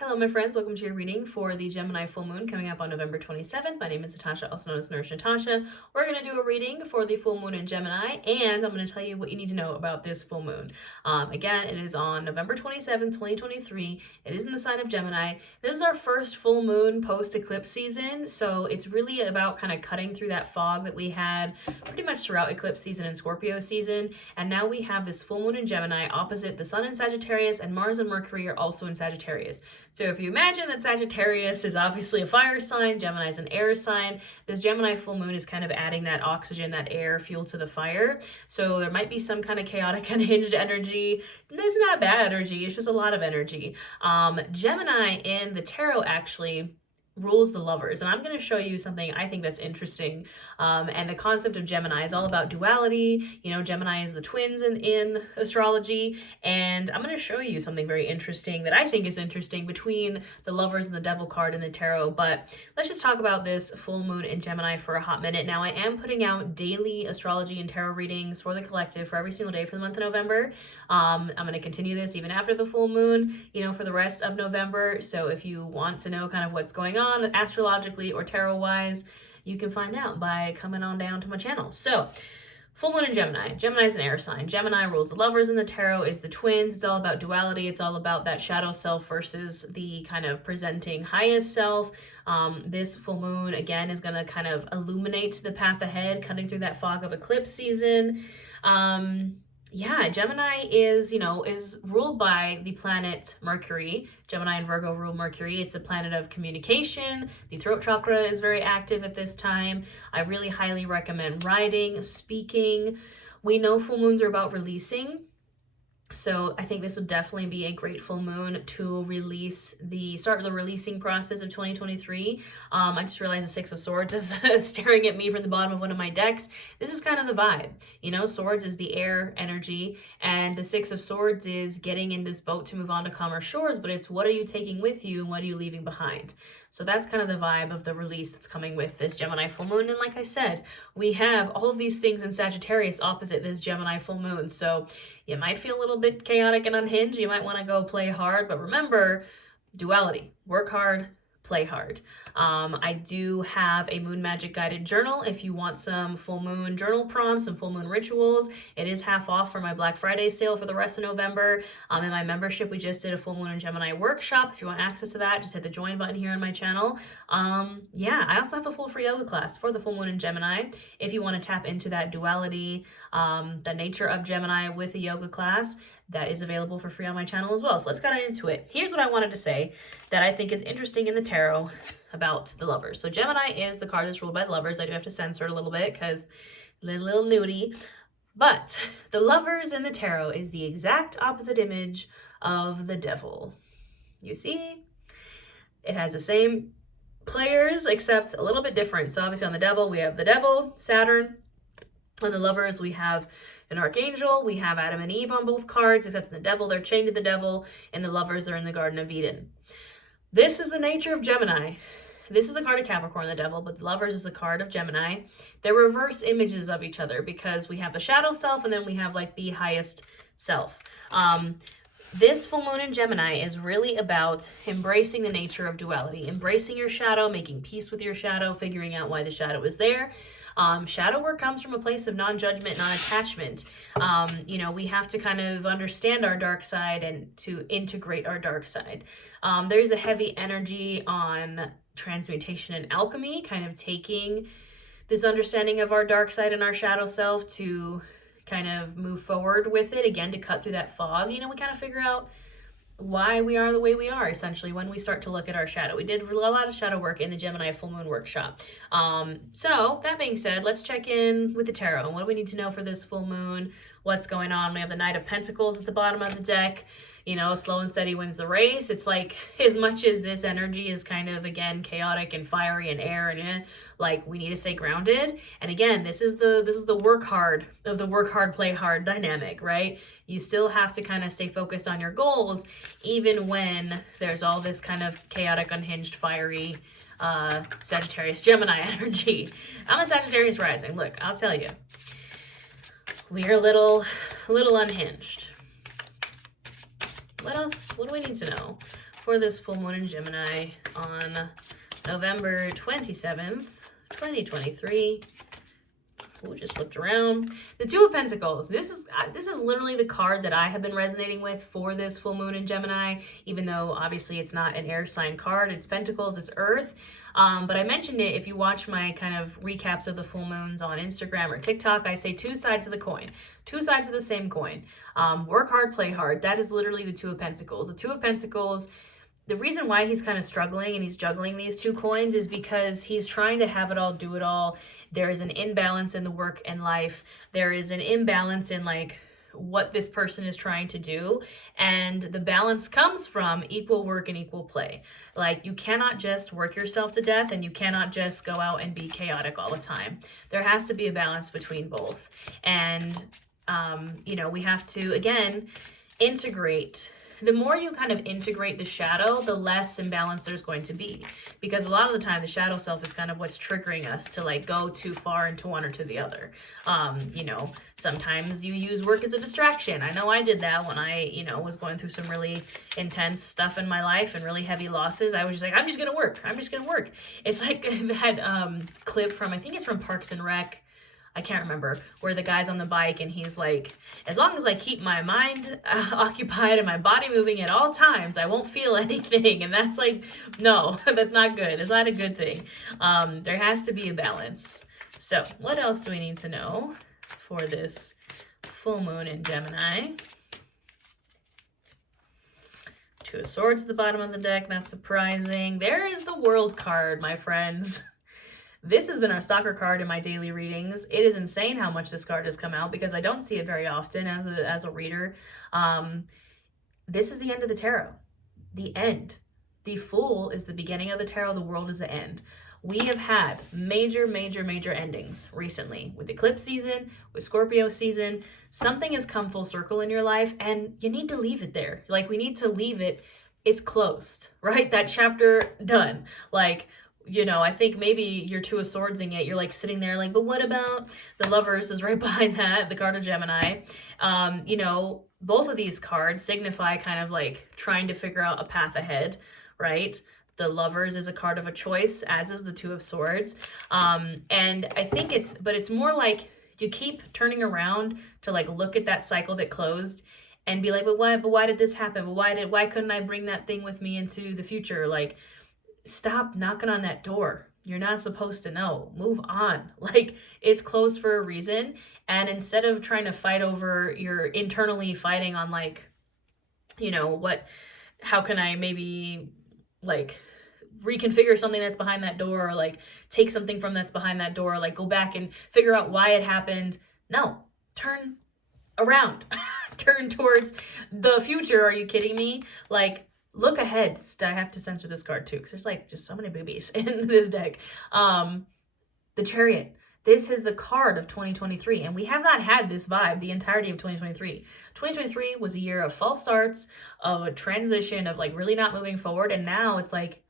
Hello, my friends. Welcome to your reading for the Gemini full moon coming up on November 27th. My name is Natasha, also known as Nurse Natasha. We're going to do a reading for the full moon in Gemini, and I'm going to tell you what you need to know about this full moon. Again, it is on November 27th, 2023. It is in the sign of Gemini. This is our first full moon post-eclipse season, so it's really about kind of cutting through that fog that we had pretty much throughout eclipse season and Scorpio season. And now we have this full moon in Gemini opposite the Sun in Sagittarius, and Mars and Mercury are also in Sagittarius. So if you imagine that Sagittarius is obviously a fire sign, Gemini is an air sign, this Gemini full moon is kind of adding that oxygen, that air fuel to the fire. So there might be some kind of chaotic, unhinged energy. It's not bad energy, it's just a lot of energy. Gemini in the tarot actually rules the lovers, and I'm going to show you something I think that's interesting. And the concept of Gemini is all about duality. You know, Gemini is the twins in astrology, and I'm going to show you something very interesting that I think is interesting between the lovers and the devil card in the tarot. But let's just talk about this full moon in Gemini for a hot minute. Now, I am putting out daily astrology and tarot readings for the collective for every single day for the month of November. I'm going to continue this even after the full moon, you know, for the rest of November. So if you want to know kind of what's going on astrologically or tarot wise, you can find out by coming on down to my channel. So full moon in Gemini. Gemini is an air sign. Gemini rules the lovers in the tarot, is the twins. It's all about duality. It's all about that shadow self versus the kind of presenting highest self. This full moon, again, is going to kind of illuminate the path ahead, cutting through that fog of eclipse season. Yeah, Gemini is ruled by the planet Mercury. Gemini and Virgo rule Mercury. It's a planet of communication. The throat chakra is very active at this time. I really highly recommend writing, speaking. We know full moons are about releasing. So I think this would definitely be a great full moon to start the releasing process of 2023. I just realized the Six of Swords is staring at me from the bottom of one of my decks. This is kind of the vibe. You know, Swords is the air energy, and the Six of Swords is getting in this boat to move on to calmer shores, but it's what are you taking with you and what are you leaving behind? So that's kind of the vibe of the release that's coming with this Gemini full moon. And like I said, we have all of these things in Sagittarius opposite this Gemini full moon. So you might feel a little bit chaotic and unhinged. You might want to go play hard, but remember, duality. Work hard, play hard. I do have a moon magic guided journal if you want some full moon journal prompts, some full moon rituals. It is half off for my Black Friday sale for the rest of November. In my membership, we just did a full moon in Gemini workshop. If you want access to that, just hit the join button here on my channel. Yeah, I also have a full free yoga class for the full moon in Gemini. If you want to tap into that duality, the nature of Gemini with a yoga class, that is available for free on my channel as well. So let's get into it. Here's what I wanted to say that I think is interesting in the tarot about the lovers. So Gemini is the card that's ruled by the lovers. I do have to censor it a little bit because a little nudie. But the lovers in the tarot is the exact opposite image of the devil. You see? It has the same players except a little bit different. So obviously on the devil, we have the devil, Saturn. On the lovers, we have an archangel. We have Adam and Eve on both cards, except in the devil, they're chained to the devil, and the lovers are in the Garden of Eden. This is the nature of Gemini. This is the card of Capricorn, the devil, but the lovers is the card of Gemini. They're reverse images of each other because we have the shadow self and then we have like the highest self. This full moon in Gemini is really about embracing the nature of duality, embracing your shadow, making peace with your shadow, figuring out why the shadow is there. Shadow work comes from a place of non-judgment, non-attachment. We have to kind of understand our dark side and to integrate our dark side. There's a heavy energy on transmutation and alchemy, kind of taking this understanding of our dark side and our shadow self to kind of move forward with it, again, to cut through that fog. We kind of figure out why we are the way we are, essentially, when we start to look at our shadow. We did a lot of shadow work in the Gemini full moon workshop. So that being said, let's check in with the tarot. And what do we need to know for this full moon? What's going on? We have the Knight of Pentacles at the bottom of the deck. Slow and steady wins the race. It's like, as much as this energy is kind of, again, chaotic and fiery and air and we need to stay grounded. And again, this is the work hard of the work hard, play hard dynamic, right? You still have to kind of stay focused on your goals, even when there's all this kind of chaotic, unhinged, fiery Sagittarius Gemini energy. I'm a Sagittarius rising. Look, I'll tell you, we're a little unhinged. What else? What do we need to know for this full moon in Gemini on November 27th, 2023. Ooh, just flipped around. The Two of Pentacles. This is literally the card that I have been resonating with for this full moon in Gemini, even though obviously it's not an air sign card. It's Pentacles, it's Earth. But I mentioned it, if you watch my kind of recaps of the full moons on Instagram or TikTok, I say two sides of the coin, two sides of the same coin. Work hard, play hard. That is literally the Two of Pentacles. The Two of Pentacles, the reason why he's kind of struggling and he's juggling these two coins is because he's trying to have it all, do it all. There is an imbalance in the work and life. There is an imbalance in like what this person is trying to do. And the balance comes from equal work and equal play. Like, you cannot just work yourself to death and you cannot just go out and be chaotic all the time. There has to be a balance between both. And, you know, we have to, again, integrate. The more you kind of integrate the shadow, the less imbalance there's going to be. Because a lot of the time, the shadow self is kind of what's triggering us to like go too far into one or to the other. You know, sometimes you use work as a distraction. I know I did that when I, you know, was going through some really intense stuff in my life and really heavy losses. I was just like, I'm just going to work. I'm just going to work. It's like that clip from, I think it's from Parks and Rec. I can't remember, where the guy's on the bike and he's like, as long as I keep my mind occupied and my body moving at all times, I won't feel anything. And that's like, no, that's not good. It's not a good thing. There has to be a balance. So what else do we need to know for this full moon in Gemini? Two of Swords at the bottom of the deck, not surprising. There is the World card, my friends. This has been our stalker card in my daily readings. It is insane how much this card has come out because I don't see it very often as a reader. This is the end of the tarot. The end. The Fool is the beginning of the tarot. The World is the end. We have had major, major, major endings recently with eclipse season, with Scorpio season. Something has come full circle in your life and you need to leave it there. Like, we need to leave it. It's closed, right? That chapter done. Like, you know, I think maybe you're Two of Swordsing it. You're like sitting there like, but what about the Lovers is right behind that, the card of Gemini. You know, both of these cards signify kind of like trying to figure out a path ahead, right? The Lovers is a card of a choice, as is the Two of Swords. And I think it's more like you keep turning around to like look at that cycle that closed and be like, but why did this happen? But why couldn't I bring that thing with me into the future? Like, stop knocking on that door. You're not supposed to know. Move on. Like, it's closed for a reason. And instead of trying to fight over, you're internally fighting on like, you know, how can I maybe like reconfigure something that's behind that door, or like take something from that's behind that door, like go back and figure out why it happened. No, turn around. Turn towards the future. Are you kidding me? Like, look ahead. I have to censor this card too because there's like just so many boobies in this deck. The Chariot. This is the card of 2023, and we have not had this vibe the entirety of 2023. 2023 was a year of false starts, of a transition, of like really not moving forward, and now it's like,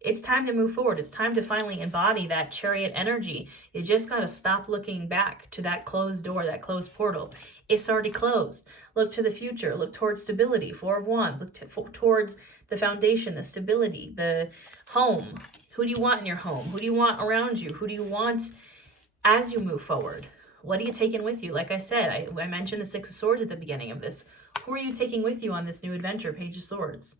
it's time to move forward. It's time to finally embody that Chariot energy. You just got to stop looking back to that closed door, that closed portal. It's already closed. Look to the future. Look towards stability. Four of Wands. Look towards the foundation, the stability, the home. Who do you want in your home? Who do you want around you? Who do you want as you move forward? What are you taking with you? Like I said, I mentioned the Six of Swords at the beginning of this. Who are you taking with you on this new adventure, Page of Swords?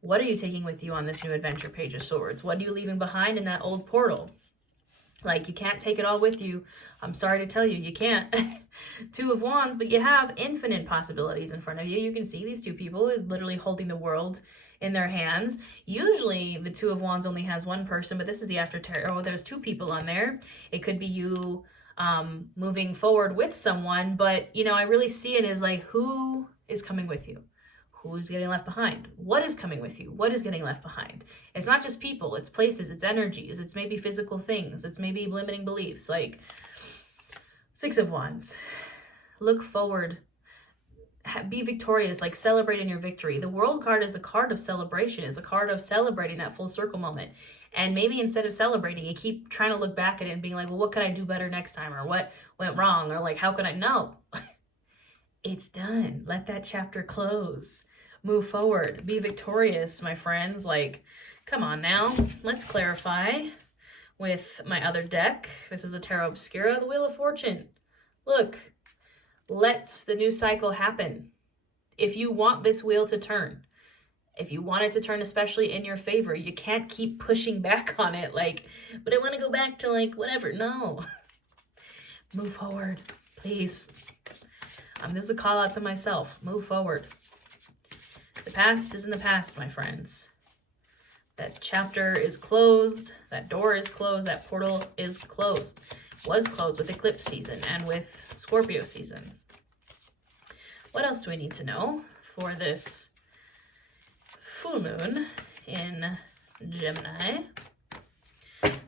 What are you taking with you on this new adventure, Page of Swords? What are you leaving behind in that old portal? Like, you can't take it all with you. I'm sorry to tell you, you can't. Two of Wands, but you have infinite possibilities in front of you. You can see these two people literally holding the world in their hands. Usually, the Two of Wands only has one person, but this is the after tarot. There's two people on there. It could be you moving forward with someone, but, you know, I really see it as like, who is coming with you? Who's getting left behind? What is coming with you? What is getting left behind? It's not just people, it's places, it's energies, it's maybe physical things, it's maybe limiting beliefs. Like, Six of Wands. Look forward. Be victorious, like celebrate in your victory. The World card is a card of celebration, is a card of celebrating that full circle moment. And maybe instead of celebrating, you keep trying to look back at it and being like, well, what could I do better next time? Or what went wrong? Or like, how could I know? It's done. Let that chapter close. Move forward. Be victorious, my friends. Like, come on now. Let's clarify with my other deck. This is a Tarot Obscura, the Wheel of Fortune. Look, let the new cycle happen. If you want this wheel to turn, if you want it to turn especially in your favor, you can't keep pushing back on it like, but I want to go back to like whatever. No. Move forward, please. This is a call out to myself. Move forward. The past is in the past, my friends. That chapter is closed. That door is closed. That portal is closed. Was closed with eclipse season and with Scorpio season. What else do we need to know for this full moon in Gemini?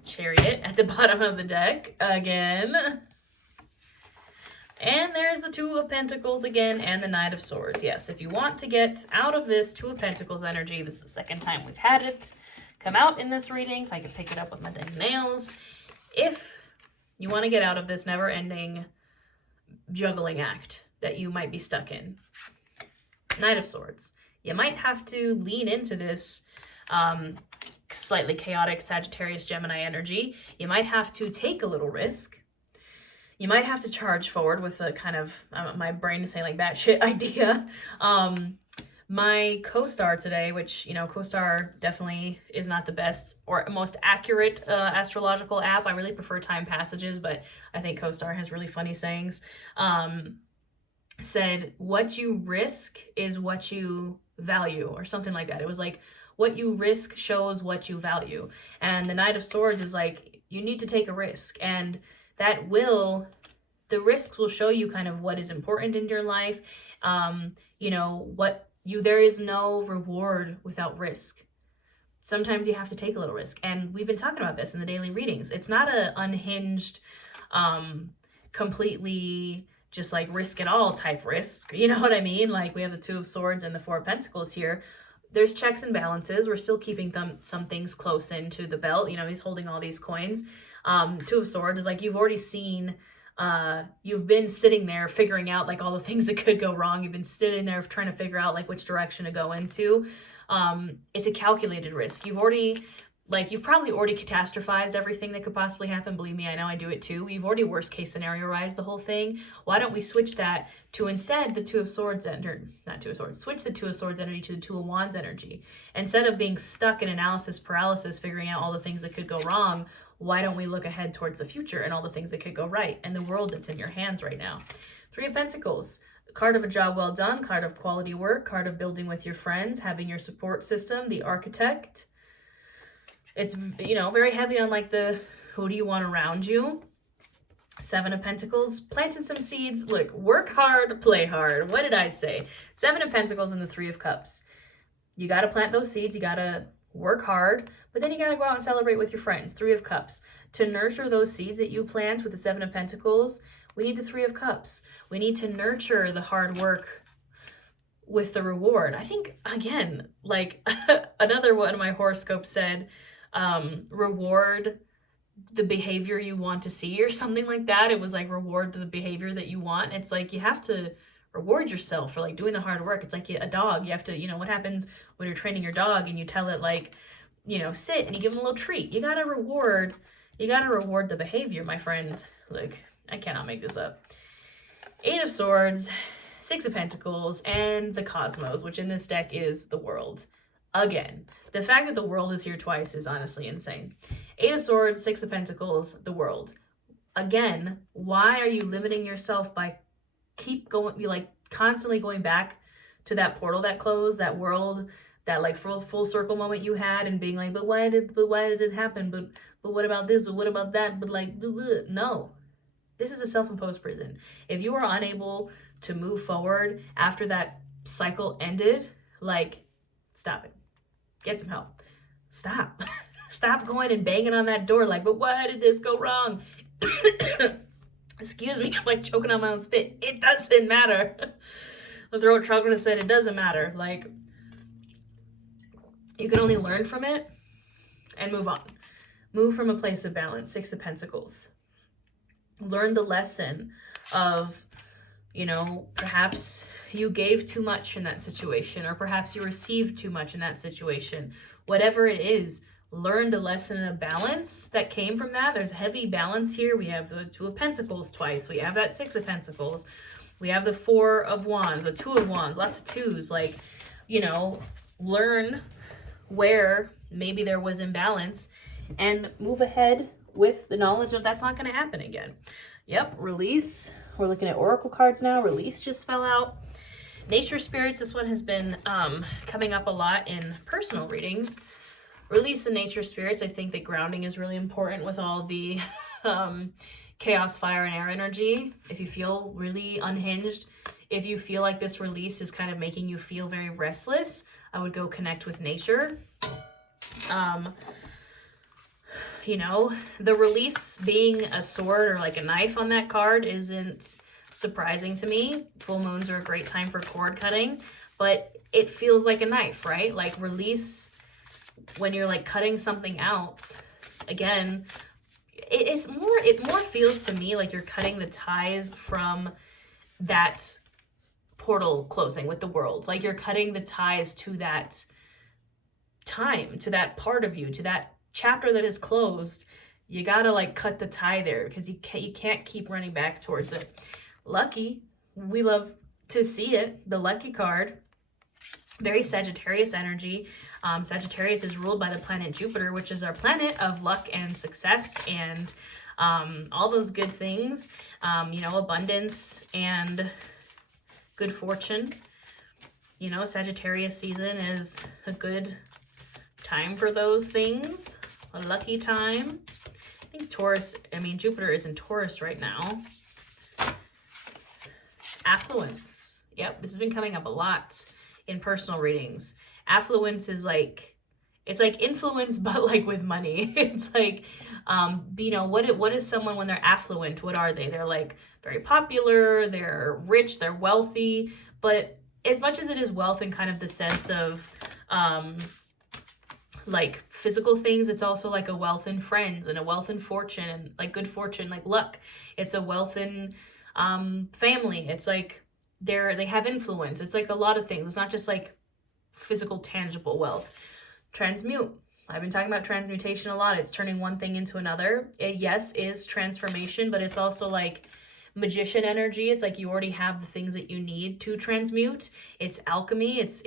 Chariot at the bottom of the deck again. And there's the Two of Pentacles again and the Knight of Swords. Yes, if you want to get out of this Two of Pentacles energy, this is the second time we've had it come out in this reading. If I could pick it up with my dang nails. If you want to get out of this never-ending juggling act that you might be stuck in, Knight of Swords, you might have to lean into this slightly chaotic Sagittarius Gemini energy. You might have to take a little risk. You might have to charge forward with a kind of, my brain is saying like batshit idea. My co-star today, which, you know, co-star definitely is not the best or most accurate astrological app. I really prefer Time Passages, but I think co-star has really funny sayings. Said, what you risk is what you value, or something like that. It was like, what you risk shows what you value. And the Knight of Swords is like, you need to take a risk. And that the risks will show you kind of what is important in your life. You know, there is no reward without risk. Sometimes you have to take a little risk. And we've been talking about this in the daily readings. It's not an unhinged, completely just like risk it all type risk. You know what I mean? Like we have the Two of Swords and the Four of Pentacles here. There's checks and balances. We're still keeping some things close into the belt. You know, he's holding all these coins. Two of Swords is like, you've already seen, you've been sitting there figuring out like all the things that could go wrong. You've been sitting there trying to figure out like which direction to go into. It's a calculated risk. You've probably already catastrophized everything that could possibly happen. Believe me, I know I do it too. You've already worst case scenarioized the whole thing. Why don't we switch that to instead the Two of Swords, switch the Two of Swords energy to the Two of Wands energy. Instead of being stuck in analysis paralysis, figuring out all the things that could go wrong, why don't we look ahead towards the future and all the things that could go right and the world that's in your hands right now? Three of Pentacles, card of a job well done, card of quality work, card of building with your friends, having your support system, the Architect. It's, you know, very heavy on like the who do you want around you. Seven of Pentacles, planting some seeds. Look, work hard, play hard. What did I say? Seven of Pentacles and the Three of Cups. You got to plant those seeds. You got to work hard, but then you got to go out and celebrate with your friends. Three of Cups. To nurture those seeds that you plant with the Seven of Pentacles, we need the Three of Cups. We need to nurture the hard work with the reward. I think, again, like another one of my horoscopes said, reward the behavior you want to see or something like that. It was like reward the behavior that you want. It's like you have to reward yourself for like doing the hard work. It's like a dog. You have to, you know, what happens when you're training your dog and you tell it like, you know, sit and you give them a little treat. You gotta reward the behavior, my friends. Look, I cannot make this up. Eight of Swords, Six of Pentacles, and the Cosmos, which in this deck is the world. Again, the fact that the world is here twice is honestly insane. Eight of Swords, Six of Pentacles, the world. Again, why are you limiting yourself by constantly going back to that portal that closed, that world, that like full circle moment you had, and being like, but why did it happen? But what about this? But what about that? But like, no, this is a self-imposed prison. If you are unable to move forward after that cycle ended, like, stop it. Get some help. Stop. Stop going and banging on that door like, but why did this go wrong? Excuse me, I'm like choking on my own spit. It doesn't matter. The throat chakra said it doesn't matter. Like, you can only learn from it and move on. Move from a place of balance. Six of Pentacles. Learn the lesson of You know, perhaps you gave too much in that situation, or perhaps you received too much in that situation. Whatever it is, learned a lesson of balance that came from that. There's heavy balance here. We have the Two of Pentacles twice. We have that Six of Pentacles. We have the Four of Wands, the Two of Wands, lots of twos. Like, you know, learn where maybe there was imbalance and move ahead with the knowledge of that's not going to happen again. Yep, release. We're looking at oracle cards now. Release just fell out. Nature spirits, this one has been coming up a lot in personal readings. Release the nature spirits. I think that grounding is really important with all the chaos, fire, and air energy. If you feel really unhinged, if you feel like this release is kind of making you feel very restless, I would go connect with nature. You know, the release being a sword or like a knife on that card isn't surprising to me. Full moons are a great time for cord cutting, but it feels like a knife, right? Like release when you're like cutting something out. Again, it more feels to me like you're cutting the ties from that portal closing with the world. Like you're cutting the ties to that time, to that part of you, to that chapter that is closed. You gotta like cut the tie there because you can't keep running back towards it. Lucky, we love to see it. The lucky card, very Sagittarius energy. Sagittarius is ruled by the planet Jupiter, which is our planet of luck and success and all those good things. You know, abundance and good fortune. You know, Sagittarius season is a good time for those things. A lucky time. I think Jupiter is in Taurus right now. Affluence. Yep, this has been coming up a lot in personal readings. Affluence is like, it's like influence, but like with money. It's like, you know, what is someone when they're affluent? What are they? They're like very popular, they're rich, they're wealthy, but as much as it is wealth in kind of the sense of, like physical things, it's also like a wealth in friends and a wealth in fortune and like good fortune, like luck. It's a wealth in family. It's like they have influence. It's like a lot of things. It's not just like physical tangible wealth. Transmute. I've been talking about transmutation a lot. It's turning one thing into another. It, yes, is transformation, but it's also like magician energy. It's like you already have the things that you need to transmute. It's alchemy. It's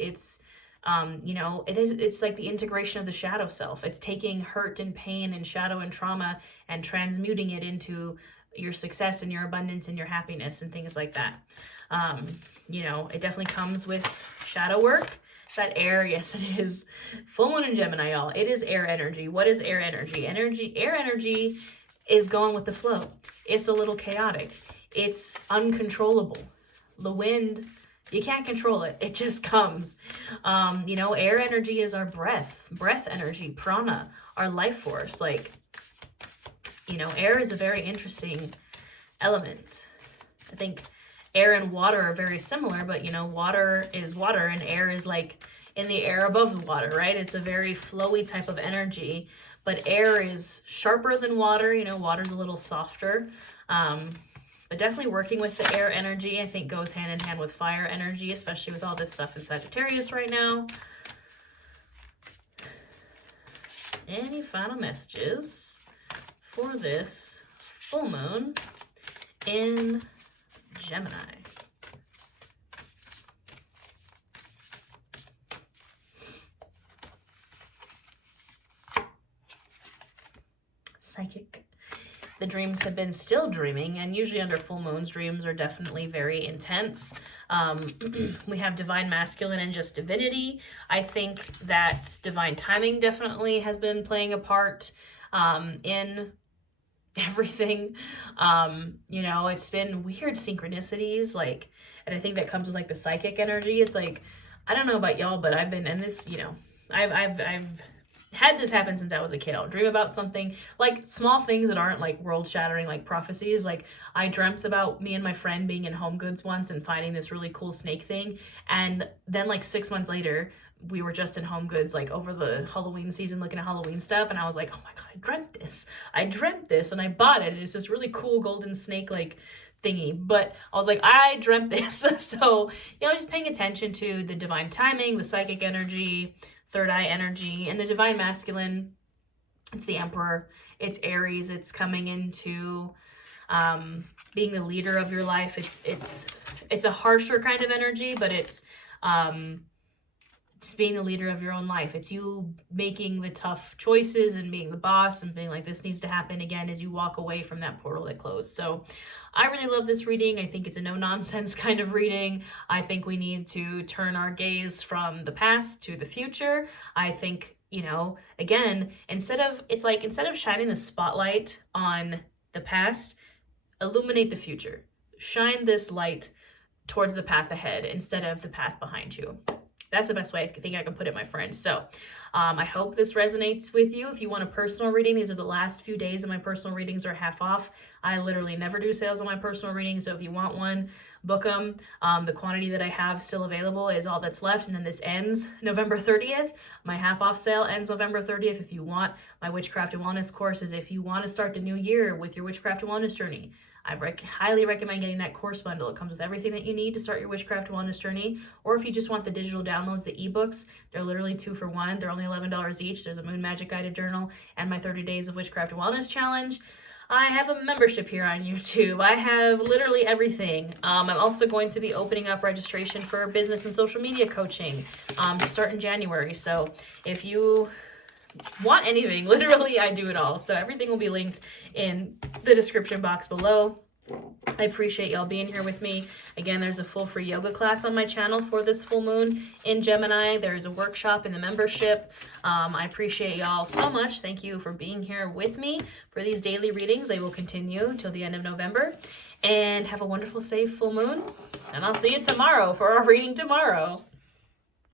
you know, it's like the integration of the shadow self. It's taking hurt and pain and shadow and trauma and transmuting it into your success and your abundance and your happiness and things like that. You know, it definitely comes with shadow work. That air, yes it is. Full moon in Gemini, y'all. It is air energy. What is air energy? Air energy is going with the flow. It's a little chaotic. It's uncontrollable. The wind, you can't control it. It just comes. You know, air energy is our breath energy, prana, our life force. Like, you know, air is a very interesting element. I think air and water are very similar, but, you know, water is water and air is like in the air above the water, right? It's a very flowy type of energy, but air is sharper than water. You know, water's a little softer. But definitely working with the air energy, I think, goes hand in hand with fire energy, especially with all this stuff in Sagittarius right now. Any final messages for this full moon in Gemini? Psychic. The dreams have been still dreaming, and usually under full moons, dreams are definitely very intense. We have divine masculine and just divinity. I think that divine timing definitely has been playing a part in everything. You know, it's been weird synchronicities, like, and I think that comes with like the psychic energy. It's like, I don't know about y'all, but I've been, and this, you know, I've had this happen since I was a kid. I'll dream about something, like small things that aren't like world-shattering, like prophecies. Like I dreamt about me and my friend being in Home Goods once and finding this really cool snake thing. And then like 6 months later, we were just in Home Goods, like over the Halloween season, looking at Halloween stuff. And I was like, oh my God, I dreamt this. And I bought it. And it's this really cool golden snake, like thingy, but I was like, I dreamt this. So, just paying attention to the divine timing, the psychic energy, third eye energy, and the divine masculine. It's the Emperor, it's Aries, it's coming into being the leader of your life. It's a harsher kind of energy, but it's just being the leader of your own life. It's you making the tough choices and being the boss and being like, this needs to happen again as you walk away from that portal that closed. So I really love this reading. I think it's a no-nonsense kind of reading. I think we need to turn our gaze from the past to the future. I think, again, instead of shining the spotlight on the past, illuminate the future. Shine this light towards the path ahead instead of the path behind you. That's the best way I think I can put it, my friends. So I hope this resonates with you. If you want a personal reading, these are the last few days of my personal readings are half off. I literally never do sales on my personal readings. So if you want one, book them. The quantity that I have still available is all that's left. And then this ends November 30th. My half off sale ends November 30th. If you want my Witchcraft and Wellness courses, if you want to start the new year with your Witchcraft and Wellness journey, I highly recommend getting that course bundle. It comes with everything that you need to start your Witchcraft Wellness journey. Or if you just want the digital downloads, the ebooks, they're literally 2 for 1. They're only $11 each. There's a Moon Magic Guided Journal and my 30 Days of Witchcraft and Wellness Challenge. I have a membership here on YouTube. I have literally everything. I'm also going to be opening up registration for business and social media coaching to start in January. So if you want anything, literally I do it all. So everything will be linked in the description box below. I appreciate y'all being here with me. Again, there's a full free yoga class on my channel for this full moon in Gemini. There's a workshop in the membership. I appreciate y'all so much. Thank you for being here with me for these daily readings. They will continue till the end of November. And have a wonderful, safe full moon. And I'll see you tomorrow for our reading tomorrow.